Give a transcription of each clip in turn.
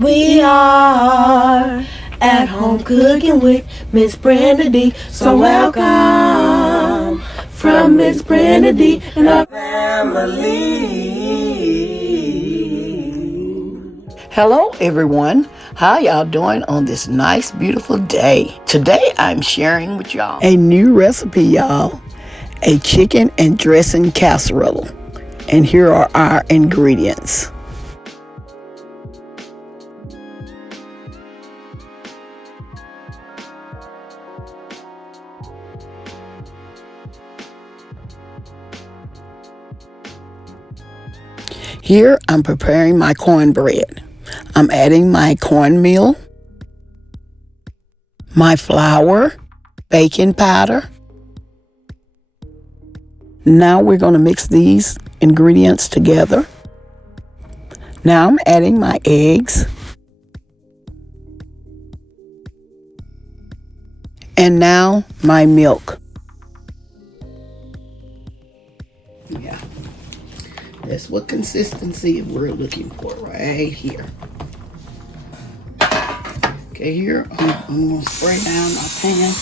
We are at home cooking with Miss Brenda D. So welcome from Miss Brenda D and our family. Hello everyone, how y'all doing on this nice beautiful day? Today I'm sharing with y'all a new recipe, y'all, a chicken and dressing casserole. And here are our ingredients. Here I'm preparing my cornbread. I'm adding my cornmeal, my flour, baking powder. Now we're going to mix these ingredients together. Now I'm adding my eggs. And now my milk. Yeah. That's what consistency we're looking for right here. Okay, here I'm going to spray down my pan.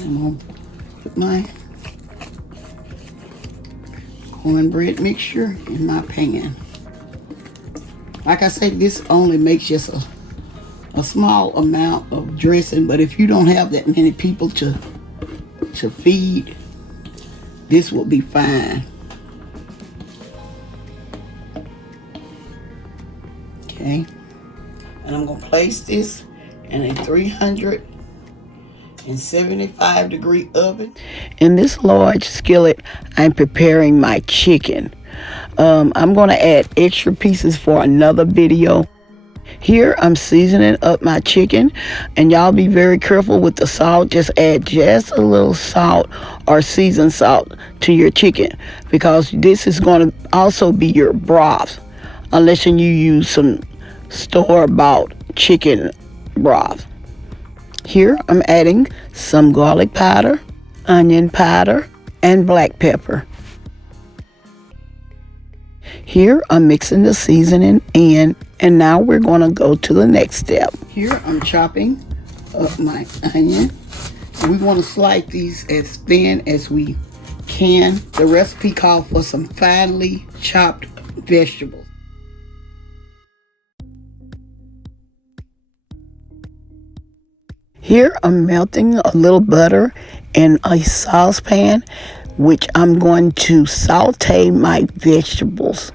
I'm going to put my cornbread mixture in my pan. Like I said, this only makes just a small amount of dressing, but if you don't have that many people to feed, this will be fine. Okay, and I'm going to place this in a 375 degree oven. In this large skillet, I'm preparing my chicken. I'm going to add extra pieces for another video. Here I'm seasoning up my chicken, and y'all be very careful with the salt. Just add just a little salt or seasoned salt to your chicken, because this is going to also be your broth, unless you use some store-bought chicken broth. Here I'm adding some garlic powder, onion powder, and black pepper. Here I'm mixing the seasoning in, and now we're going to go to the next step. Here I'm chopping up my onion. We want to slice these as thin as we can. The recipe calls for some finely chopped vegetables. Here I'm melting a little butter in a saucepan, which I'm going to saute my vegetables,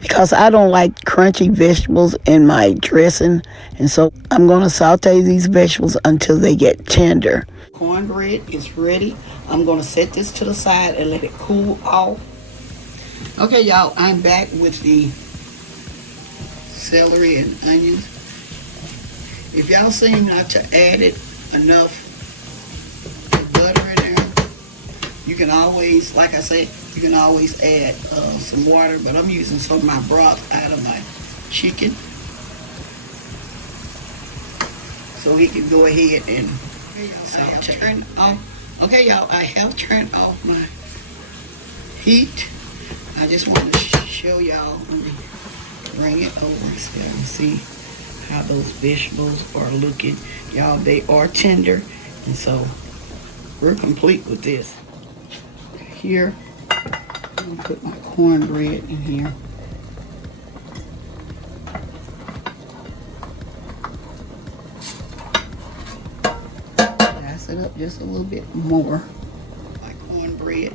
because I don't like crunchy vegetables in my dressing, and so I'm going to saute these vegetables until they get tender. Cornbread is ready. I'm going to set this to the side and let it cool off. Okay, y'all, I'm back with the celery and onions. If y'all seem not to add it enough butter in there, you can always, like I said, you can always add some water, but I'm using some of my broth out of my chicken, so he can go ahead and turn off. Okay, y'all, I have turned off my heat. I just want to show y'all. Let me bring it over so y'all can see how those vegetables are looking. Y'all, they are tender, and so we're complete with this. Here, I'm going to put my cornbread in here. Dice it up just a little bit more. My cornbread.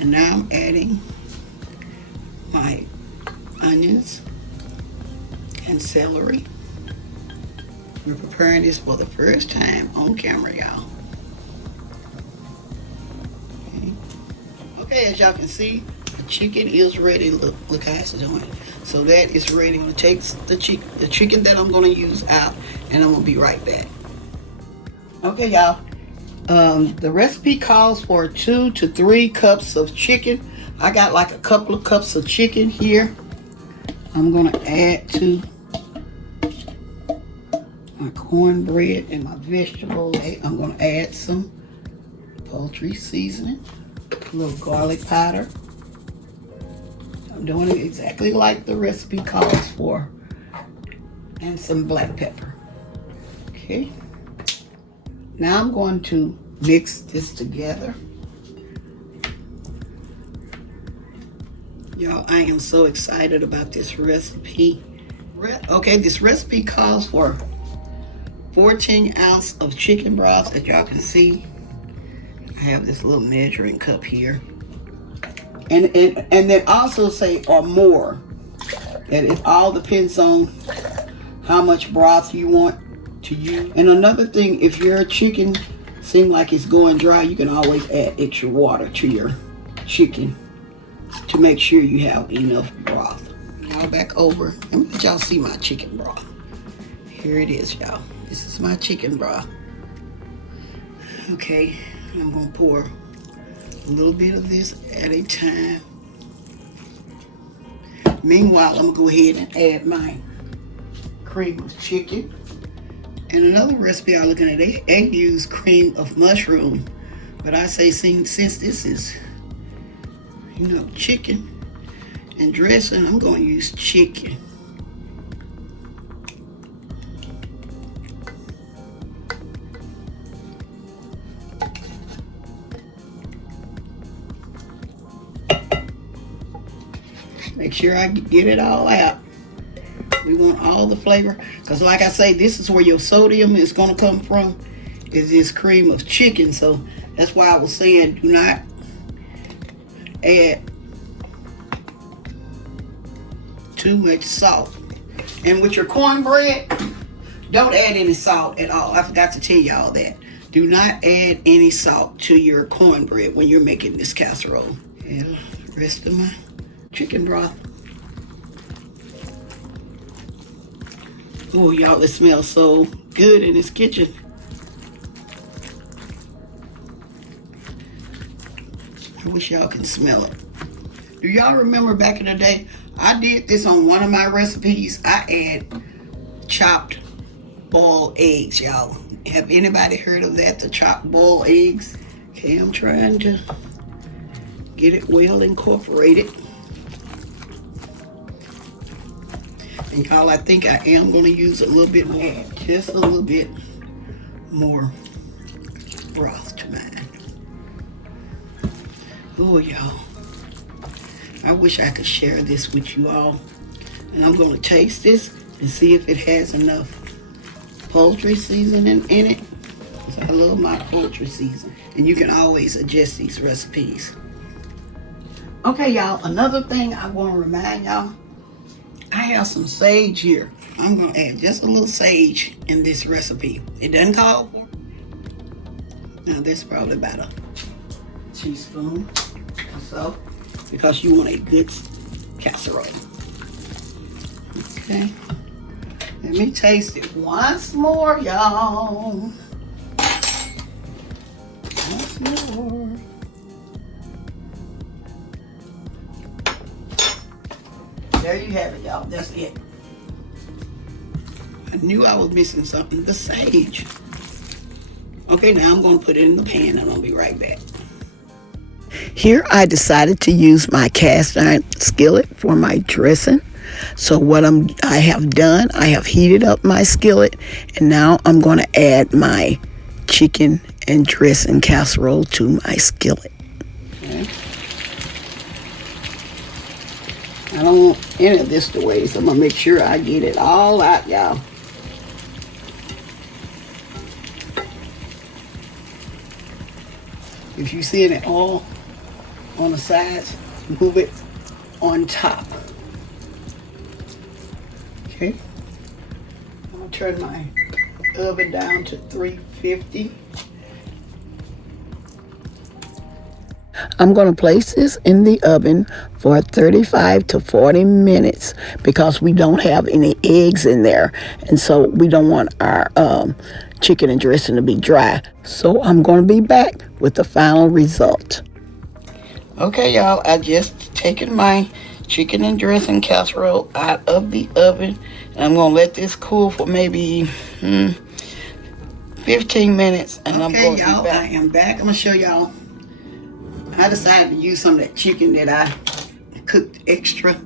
And now I'm adding my onions and celery. We're preparing this for the first time on camera, y'all. Okay, as y'all can see, the chicken is ready. Look how it's doing. So that is ready. I'm going to take the chicken that I'm going to use out, and I'm going to be right back. Okay, y'all. The recipe calls for 2 to 3 cups of chicken. I got like a couple of cups of chicken here. I'm going to add to my cornbread and my vegetables. I'm going to add some poultry seasoning, a little garlic powder. I'm doing it exactly like the recipe calls for. and some black pepper. Okay. Now I'm going to mix this together. Y'all, I am so excited about this recipe. Okay, this recipe calls for 14 ounces of chicken broth. As y'all can see, I have this little measuring cup here. And then also say or more. That it all depends on how much broth you want to use. And another thing, if your chicken seems like it's going dry, you can always add extra water to your chicken to make sure you have enough broth. Y'all back over. Let me let y'all see my chicken broth. Here it is, y'all. This is my chicken broth. Okay, I'm gonna pour a little bit of this at a time. Meanwhile, I'm gonna go ahead and add my cream of chicken. And another recipe I'm looking at, they use cream of mushroom. But I say since this is, chicken and dressing, I'm gonna use chicken. Make sure I get it all out. We want all the flavor. Because like I say, this is where your sodium is going to come from. Is this cream of chicken. So that's why I was saying do not add too much salt. And with your cornbread, don't add any salt at all. I forgot to tell y'all that. Do not add any salt to your cornbread when you're making this casserole. And the rest of my chicken broth. Oh, y'all, it smells so good in this kitchen. I wish y'all can smell it. Do y'all remember back in the day, I did this on one of my recipes. I add chopped boiled eggs, y'all. Have anybody heard of that, the chopped boiled eggs? Okay, I'm trying to get it well incorporated. And y'all, I think I am going to use a little bit more, just a little bit more broth to mine. Oh, y'all. I wish I could share this with you all. And I'm going to taste this and see if it has enough poultry seasoning in it. Because I love my poultry seasoning. And you can always adjust these recipes. Okay, y'all, another thing I want to remind y'all, I have some sage here. I'm going to add just a little sage in this recipe. It doesn't call for. Now, that's probably about a teaspoon or so, because you want a good casserole. Okay. Let me taste it once more, y'all. Once more. There you have it, y'all. That's it. I knew I was missing something. The sage. Okay, now I'm going to put it in the pan and I'll be right back. Here I decided to use my cast iron skillet for my dressing. So what I have done, I have heated up my skillet, and now I'm going to add my chicken and dressing casserole to my skillet. Okay. I don't want any of this to waste. I'm going to make sure I get it all out, y'all. If you see it all on the sides, move it on top. Okay. I'm going to turn my oven down to 350. I'm going to place this in the oven for 35 to 40 minutes because we don't have any eggs in there. And so we don't want our chicken and dressing to be dry. So I'm going to be back with the final result. Okay, y'all, I just taken my chicken and dressing casserole out of the oven. And I'm going to let this cool for maybe 15 minutes. And I'm going to be back. I am back. I'm going to show y'all. I decided to use some of that chicken that I cooked extra.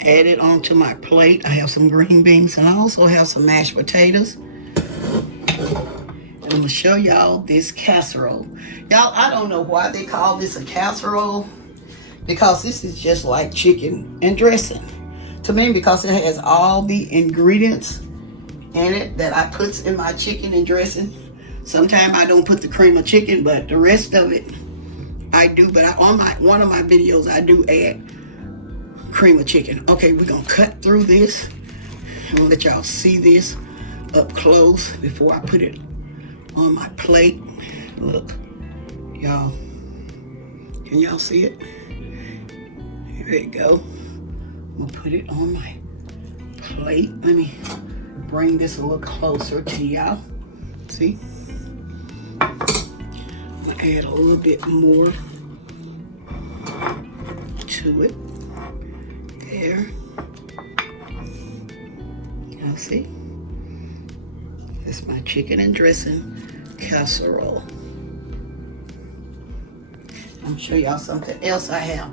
add it onto my plate. I have some green beans and I also have some mashed potatoes. I'm gonna show y'all this casserole. Y'all, I don't know why they call this a casserole, because this is just like chicken and dressing to me, because it has all the ingredients in it that I put in my chicken and dressing. Sometimes I don't put the cream of chicken, but the rest of it I do. But on one of my videos I do add cream of chicken. Okay, we're gonna cut through this. I'm gonna let y'all see this up close before I put it on my plate. Look, y'all, can y'all see it? Here you go. I'm gonna put it on my plate. Let me bring this a little closer to y'all. See? I'm gonna add a little bit more to it. There. Y'all see? It's my chicken and dressing casserole. I'm gonna show y'all something else I have.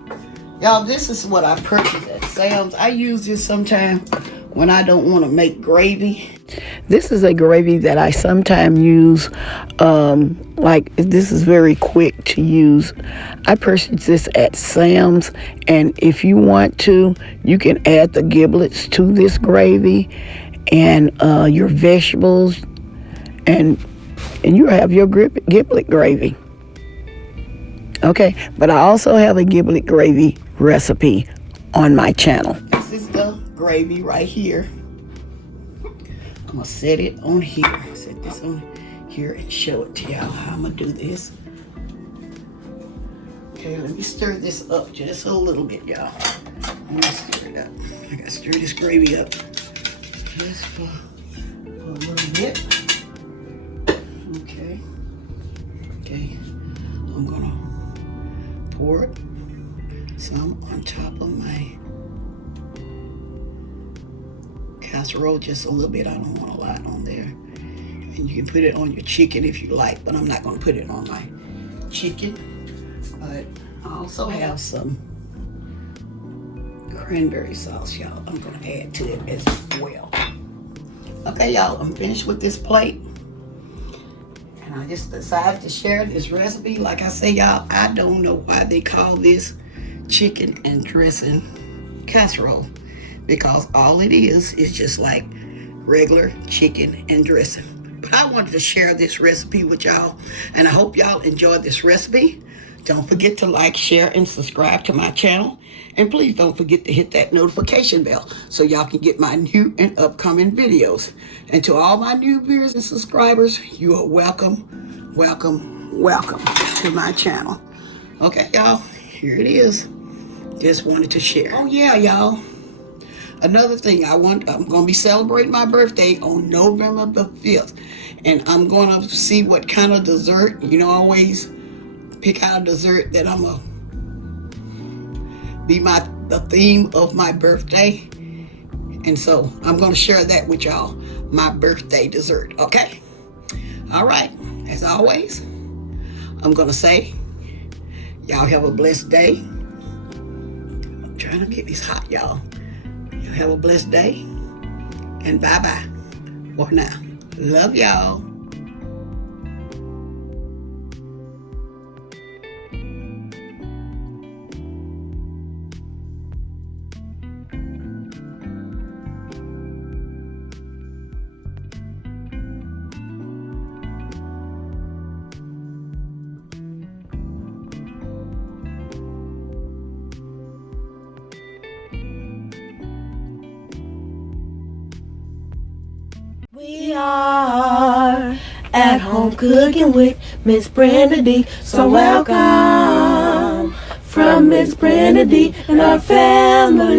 Y'all, this is what I purchased at Sam's. I use this sometimes when I don't want to make gravy. This is a gravy that I sometimes use, like this is very quick to use. I purchased this at Sam's, and if you want to, you can add the giblets to this gravy and your vegetables, and you have your giblet gravy. Okay, but I also have a giblet gravy recipe on my channel. This is the gravy right here. I'm gonna set it on here. Set this on here and show it to y'all how I'm gonna do this. Okay, let me stir this up just a little bit, y'all. I'm gonna stir it up. I gotta stir this gravy up just for a little bit. Okay. Okay. I'm gonna pour it some on top of my casserole, just a little bit. I don't want a lot on there. And you can put it on your chicken if you like, but I'm not gonna put it on my chicken. But I also have some cranberry sauce, y'all. I'm gonna add to it as well. Okay, y'all, I'm finished with this plate. And I just decided to share this recipe. Like I say, y'all, I don't know why they call this chicken and dressing casserole, because all it is just like regular chicken and dressing. But I wanted to share this recipe with y'all, and I hope y'all enjoyed this recipe. Don't forget to like, share, and subscribe to my channel. And please don't forget to hit that notification bell so y'all can get my new and upcoming videos. And to all my new viewers and subscribers, you are welcome, welcome, welcome to my channel. Okay, y'all, here it is. Just wanted to share. Oh yeah, y'all. Another thing, I'm going to be celebrating my birthday on November the 5th. And I'm going to see what kind of dessert, you know, I always pick out a dessert that I'm going to be the theme of my birthday. And so I'm going to share that with y'all, my birthday dessert, okay? All right, as always, I'm going to say, y'all have a blessed day. I'm trying to get this hot, y'all. You have a blessed day, and bye-bye for now. Love y'all. We are at home cooking with Miss Brenda D. So welcome from Miss Brenda D and our family.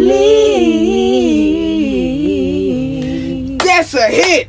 That's a hit.